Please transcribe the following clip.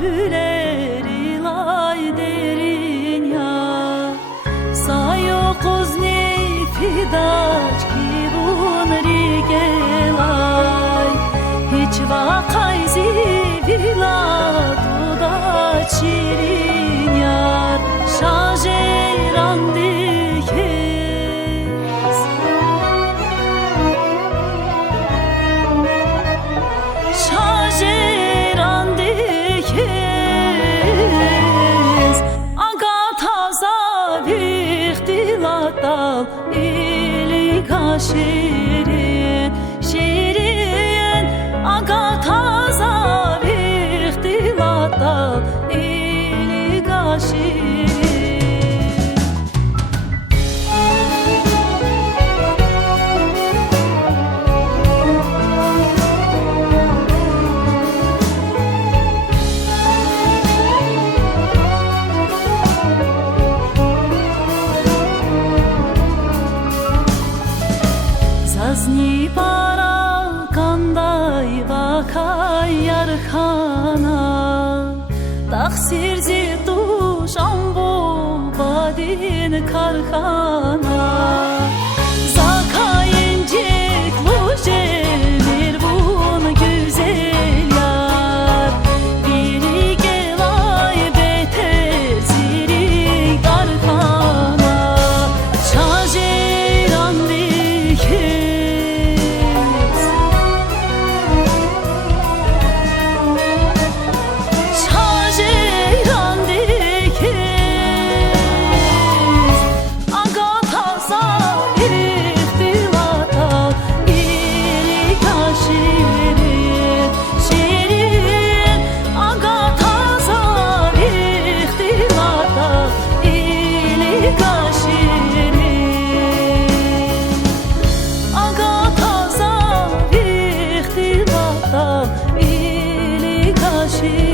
hüleri lay derin ya sayo kuzni fidaç ki bunri gelay hiç vakayzi viladu da çirin yar şajeran dikez şajeran dikez aga taza vihtilatal ilika şirin şirin aga taza vihtilatal ilika şirin Zazni para kanday vakay yarkhana taksirzi tu shambo badin karkhana zakayincik luje mirbun güzel yar biri gelay beter ziri karkhana şajeran dikez şajeran dikez aga taza ihtilata ilika şirin şirin aga taza ihtilata ilika şirin aga taza ihtilata ilika şirin